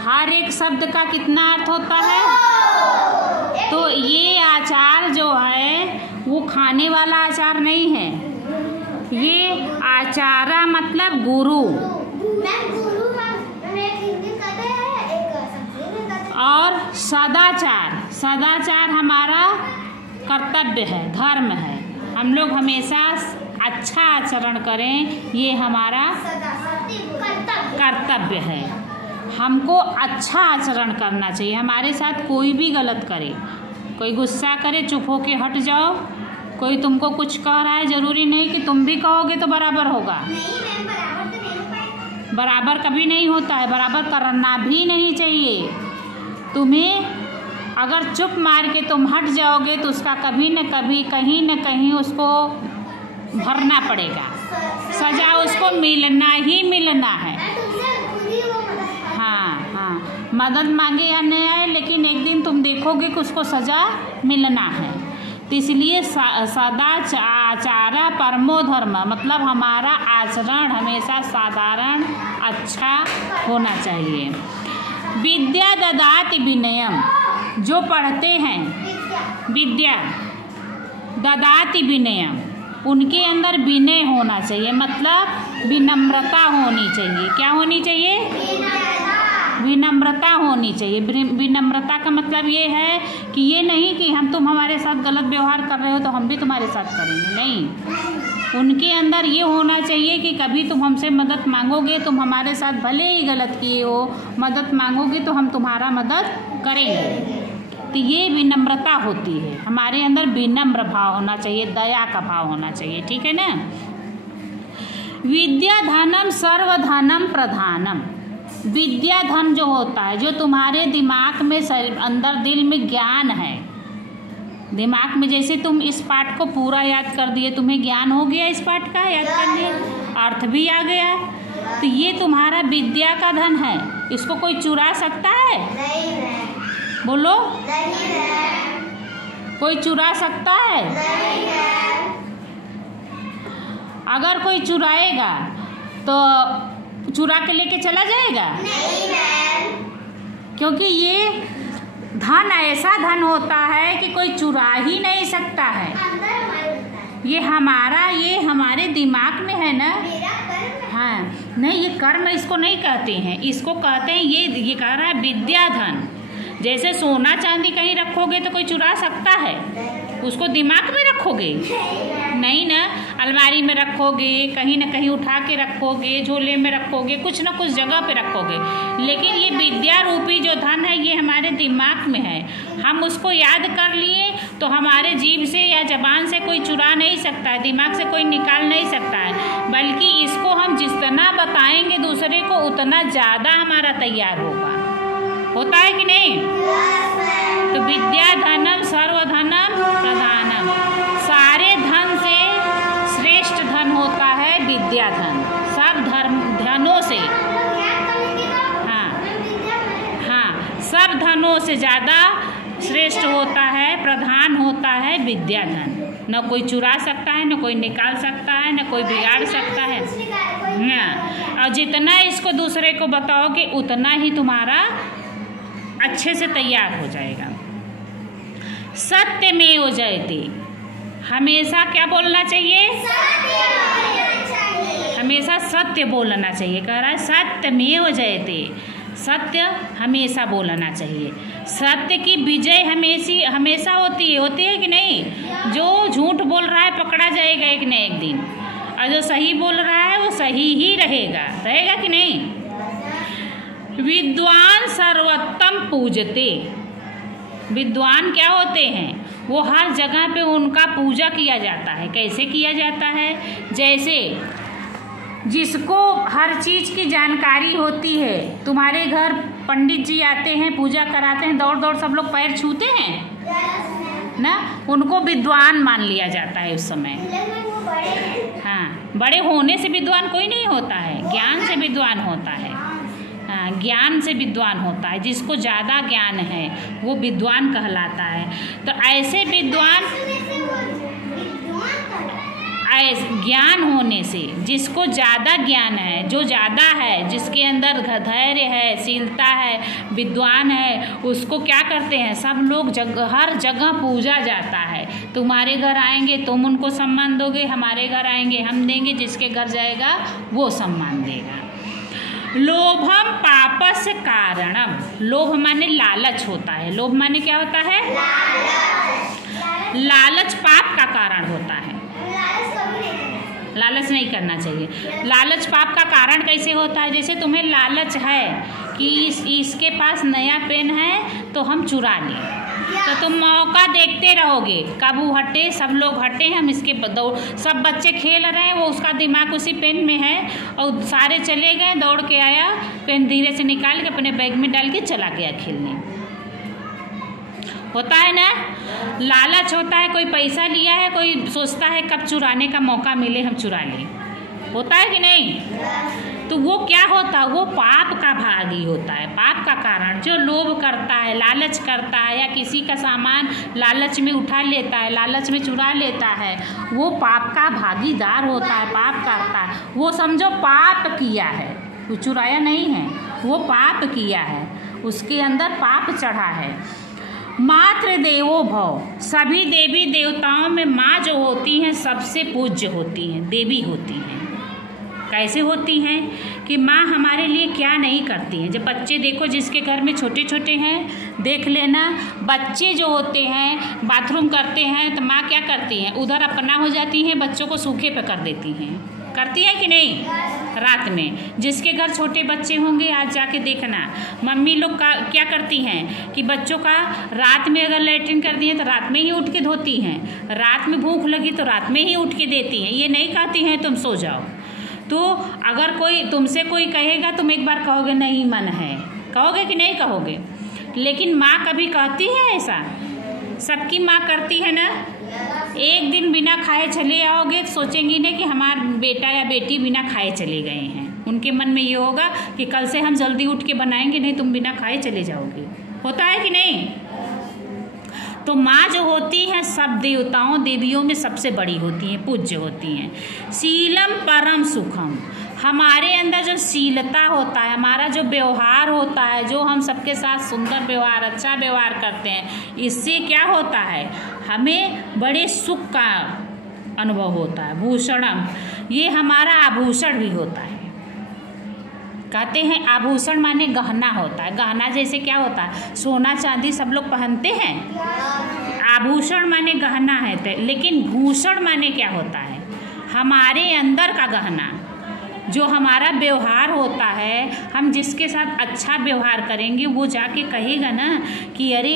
हर एक शब्द का कितना अर्थ होता है? तो ये आचार जो है वो खाने वाला आचार नहीं है, ये आचारा मतलब गुरु। और सदाचार, सदाचार हमारा कर्तव्य है, धर्म है। हम लोग हमेशा अच्छा आचरण करें, ये हमारा कर्तव्य है। हमको अच्छा आचरण करना चाहिए। हमारे साथ कोई भी गलत करे, कोई गुस्सा करे चुप होके हट जाओ, कोई तुमको कुछ कह रहा है ज़रूरी नहीं कि तुम भी कहोगे तो बराबर होगा। बराबर कभी नहीं होता है, बराबर करना भी नहीं चाहिए। तुम्हें अगर चुप मार के तुम हट जाओगे तो उसका कभी न कभी कहीं न कहीं उसको भरना पड़ेगा, सजा उसको मिलना ही मिलना है। हाँ, मदद मांगे या नहीं आए, लेकिन एक दिन तुम देखोगे कि उसको सजा मिलना है। तो इसलिए सदाचारा परमो धर्म, मतलब हमारा आचरण हमेशा साधारण अच्छा होना चाहिए। विद्या ददाति विनयम, जो पढ़ते हैं विद्या ददाति विनयम, उनके अंदर विनय होना चाहिए, मतलब विनम्रता होनी चाहिए। क्या होनी चाहिए? विनम्रता होनी चाहिए। विनम्रता का मतलब ये है कि ये नहीं कि तुम हमारे साथ गलत व्यवहार कर रहे हो तो हम भी तुम्हारे साथ करेंगे, नहीं। उनके अंदर ये होना चाहिए कि कभी तुम हमसे मदद मांगोगे, तुम हमारे साथ भले ही गलत किए हो, मदद मांगोगे तो हम तुम्हारा मदद करेंगे। तो ये विनम्रता होती है, हमारे अंदर विनम्र भाव होना चाहिए, दया का भाव होना चाहिए, ठीक है ना। विद्या धनम सर्वधनम प्रधानम, विद्या धन जो होता है, जो तुम्हारे दिमाग में अंदर दिल में ज्ञान है, दिमाग में जैसे तुम इस पाठ को पूरा याद कर दिए, तुम्हें ज्ञान हो गया, इस पाठ का याद कर लिया, अर्थ भी आ गया, तो ये तुम्हारा विद्या का धन है। इसको कोई चुरा सकता है? नहीं। बोलो, नहीं। कोई चुरा सकता है? नहीं। अगर कोई चुराएगा तो चुरा के लेके चला जाएगा? नहीं। क्योंकि ये धन ऐसा धन होता है कि कोई चुरा ही नहीं सकता है। ये हमारे दिमाग में है ना। हाँ, नहीं, ये कर्म इसको नहीं कहते हैं, इसको कहते हैं ये कह रहा है विद्या धन। जैसे सोना चांदी कहीं रखोगे तो कोई चुरा सकता है? उसको दिमाग में रखोगे? नहीं ना, अलमारी में रखोगे, कहीं ना कहीं उठा के रखोगे, झोले में रखोगे, कुछ ना कुछ जगह पे रखोगे। लेकिन ये विद्या रूपी जो धन है ये हमारे दिमाग में है। हम उसको याद कर लिए तो हमारे जीभ से या जबान से कोई चुरा नहीं सकता है, दिमाग से कोई निकाल नहीं सकता है, बल्कि इसको हम जितना बताएंगे दूसरे को उतना ज़्यादा हमारा तैयार होगा। होता है कि नहीं? तो विद्या धनम सर्वधनम प्रधानम, सारे धन से श्रेष्ठ धन होता है विद्या धन, सब धनों से। हाँ, सब धनों से ज़्यादा श्रेष्ठ होता है, प्रधान होता है विद्या धन। न कोई चुरा सकता है, न कोई निकाल सकता है, न कोई बिगाड़ सकता है। हाँ, और जितना इसको दूसरे को बताओगे उतना ही तुम्हारा अच्छे से तैयार हो जाएगा। सत्यमेव जयते, हमेशा क्या बोलना चाहिए? हमेशा सत्य बोलना चाहिए। कह रहा है सत्यमेव जयते, सत्य हमेशा बोलना चाहिए। सत्य की विजय हमेशा होती है कि नहीं? जो झूठ बोल रहा है पकड़ा जाएगा एक न एक दिन, और जो सही बोल रहा है वो सही ही रहेगा कि नहीं? विद्वान सर्वोत्तम पूजते, विद्वान क्या होते हैं? वो हर जगह पे उनका पूजा किया जाता है। कैसे किया जाता है? जैसे जिसको हर चीज़ की जानकारी होती है, तुम्हारे घर पंडित जी आते हैं, पूजा कराते हैं, दौड़ दौड़ सब लोग पैर छूते हैं ना, उनको विद्वान मान लिया जाता है उस समय। हाँ, बड़े होने से विद्वान कोई नहीं होता है, ज्ञान से विद्वान होता है। हाँ, ज्ञान से विद्वान होता है, जिसको ज़्यादा ज्ञान है वो विद्वान कहलाता है। तो ज्ञान होने से, जिसको ज़्यादा ज्ञान है, जो ज़्यादा है, जिसके अंदर धैर्य है, शीलता है, विद्वान है, उसको क्या करते हैं सब लोग हर जगह पूजा जाता है। तुम्हारे घर आएंगे तुम उनको सम्मान दोगे, हमारे घर आएंगे हम देंगे, जिसके घर जाएगा वो सम्मान देगा। लोभम पापस्य कारणम, लोभ माने लालच होता है। लोभ माने क्या होता है? लालच पाप का कारण होता है। लालच नहीं करना चाहिए। लालच पाप का कारण कैसे होता है? जैसे तुम्हें लालच है कि इसके पास नया पेन है तो हम चुरा लें, तो तुम मौका देखते रहोगे कब वो हटे, सब लोग हटे, हम इसके सब बच्चे खेल रहे हैं, वो उसका दिमाग उसी पेन में है और सारे चले गए, दौड़ के आया, पेन धीरे से निकाल के अपने बैग में डाल के चला गया खेलने। होता है ना, लालच होता है। कोई पैसा लिया है, कोई सोचता है कब चुराने का मौका मिले हम चुरा लें। होता है कि नहीं? तो वो क्या होता है? वो पाप का भागी होता है, पाप का कारण। जो लोभ करता है, लालच करता है, या किसी का सामान लालच में उठा लेता है, लालच में चुरा लेता है, वो पाप का भागीदार होता है, पाप करता है। वो समझो पाप किया है, वो चुराया नहीं है, वो पाप किया है, उसके अंदर पाप चढ़ा है। मात्र देवो भव, सभी देवी देवताओं में माँ जो होती हैं सबसे पूज्य होती हैं, देवी होती हैं। कैसे होती हैं कि माँ हमारे लिए क्या नहीं करती हैं। जब बच्चे देखो जिसके घर में छोटे छोटे हैं, देख लेना, बच्चे जो होते हैं बाथरूम करते हैं तो माँ क्या करती हैं? उधर अपना हो जाती हैं, बच्चों को सूखे पे कर देती हैं। करती है कि नहीं? रात में जिसके घर छोटे बच्चे होंगे आज जाके देखना, मम्मी लोग का क्या करती हैं कि बच्चों का रात में अगर लैट्रिन कर दिए तो रात में ही उठ के धोती हैं, रात में भूख लगी तो रात में ही उठ के देती हैं। ये नहीं कहती हैं तुम सो जाओ। तो अगर कोई तुमसे कोई कहेगा तुम एक बार कहोगे नहीं मन है, कहोगे कि नहीं कहोगे? लेकिन माँ कभी कहती है ऐसा? सबकी माँ करती है ना। एक दिन बिना खाए चले आओगे तो सोचेंगी ना कि हमारा बेटा या बेटी बिना खाए चले गए हैं। उनके मन में ये होगा कि कल से हम जल्दी उठ के बनाएंगे, नहीं तुम बिना खाए चले जाओगे। होता है कि नहीं? तो माँ जो होती हैं सब देवताओं देवियों में सबसे बड़ी होती हैं, पूज्य होती हैं। शीलम परम सुखम, हमारे अंदर जो शीलता होता है, हमारा जो व्यवहार होता है, जो हम सबके साथ सुंदर व्यवहार, अच्छा व्यवहार करते हैं, इससे क्या होता है? हमें बड़े सुख का अनुभव होता है। भूषणम, ये हमारा आभूषण भी होता है। कहते हैं आभूषण माने गहना होता है। गहना जैसे क्या होता है? सोना चांदी सब लोग पहनते हैं। आभूषण माने गहना है, लेकिन भूषण माने क्या होता है? हमारे अंदर का गहना, जो हमारा व्यवहार होता है, हम जिसके साथ अच्छा व्यवहार करेंगे वो जाके कहेगा ना कि अरे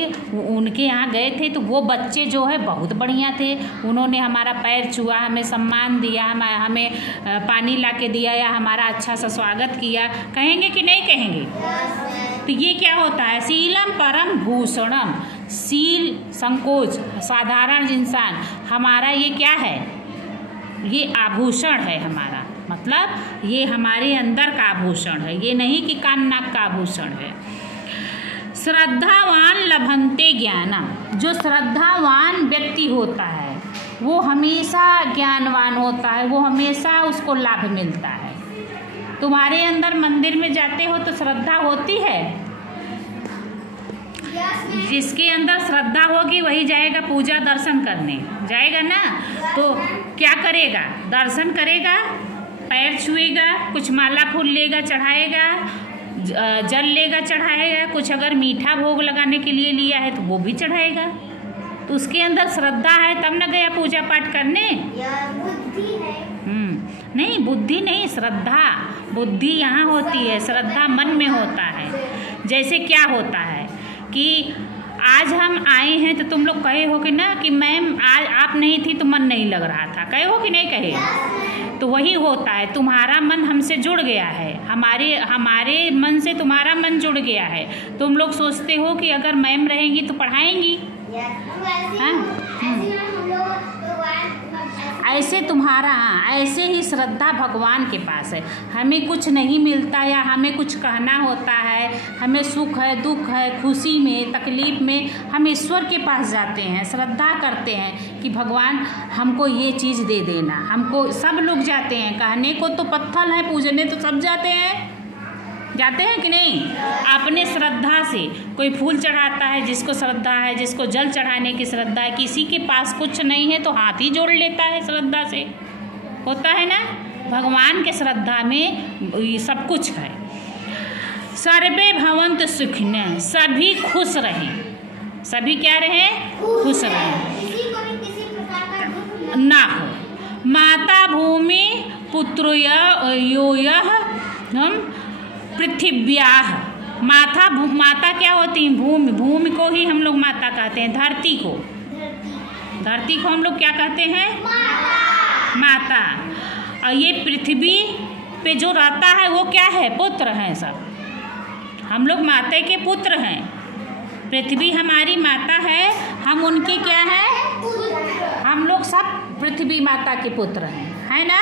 उनके यहाँ गए थे तो वो बच्चे जो है बहुत बढ़िया थे, उन्होंने हमारा पैर छुआ, हमें सम्मान दिया, हमें पानी ला के दिया, या हमारा अच्छा सा स्वागत किया। कहेंगे कि नहीं कहेंगे? तो ये क्या होता है? शीलम परम भूषणम, शील संकोच, साधारण इंसान, हमारा ये क्या है? ये आभूषण है हमारा। मतलब ये हमारे अंदर का आभूषण है, ये नहीं कि कान नाक का आभूषण है। श्रद्धावान लभन्ते ज्ञानम, जो श्रद्धावान व्यक्ति होता है वो हमेशा ज्ञानवान होता है, वो हमेशा उसको लाभ मिलता है। तुम्हारे अंदर मंदिर में जाते हो तो श्रद्धा होती है। जिसके अंदर श्रद्धा होगी वही जाएगा पूजा दर्शन करने, जाएगा ना। तो क्या करेगा? दर्शन करेगा, पैर छुएगा, कुछ माला फूल लेगा चढ़ाएगा, जल लेगा चढ़ाएगा, कुछ अगर मीठा भोग लगाने के लिए लिया है तो वो भी चढ़ाएगा। तो उसके अंदर श्रद्धा है तब न गया पूजा पाठ करने। बुद्धि है। नहीं, बुद्धि नहीं, श्रद्धा। बुद्धि यहाँ होती है, श्रद्धा मन में होता है। जैसे क्या होता है कि आज हम आए हैं तो तुम लोग कहे हो कि ना कि मैम आज आप नहीं थी तो मन नहीं लग रहा था, कहे हो कि नहीं कहे? तो वही होता है, तुम्हारा मन हमसे जुड़ गया है, हमारे मन से तुम्हारा मन जुड़ गया है। तुम लोग सोचते हो कि अगर मैम रहेंगी तो पढ़ाएंगी। ऐसे तुम्हारा ऐसे ही श्रद्धा भगवान के पास है। हमें कुछ नहीं मिलता या हमें कुछ कहना होता है, हमें सुख है, दुख है, खुशी में, तकलीफ में, हम ईश्वर के पास जाते हैं, श्रद्धा करते हैं कि भगवान हमको ये चीज़ दे देना। हमको सब लोग जाते हैं, कहने को तो पत्थर है, पूजने तो सब जाते हैं कि नहीं? अपने श्रद्धा से कोई फूल चढ़ाता है जिसको श्रद्धा है, जिसको जल चढ़ाने की श्रद्धा है। किसी के पास कुछ नहीं है तो हाथ ही जोड़ लेता है श्रद्धा से, होता है ना। भगवान के श्रद्धा में सब कुछ है। सर्वे भवन्तु सुखिनः, सभी खुश रहें। सभी क्या रहें? खुश रहें, किसी को भी किसी प्रकार का दुख ना हो। माता भूमि पुत्रोयः हम पृथिव्याः। माता क्या होती है? भूमि। भूमि को ही हम लोग माता कहते हैं। धरती को हम लोग क्या कहते हैं? माता। और ये पृथ्वी पे जो रहता है वो क्या है? पुत्र हैं सब। हम लोग माता के पुत्र हैं। पृथ्वी हमारी माता है, हम उनकी क्या है? हम लोग सब पृथ्वी माता के पुत्र हैं, है ना?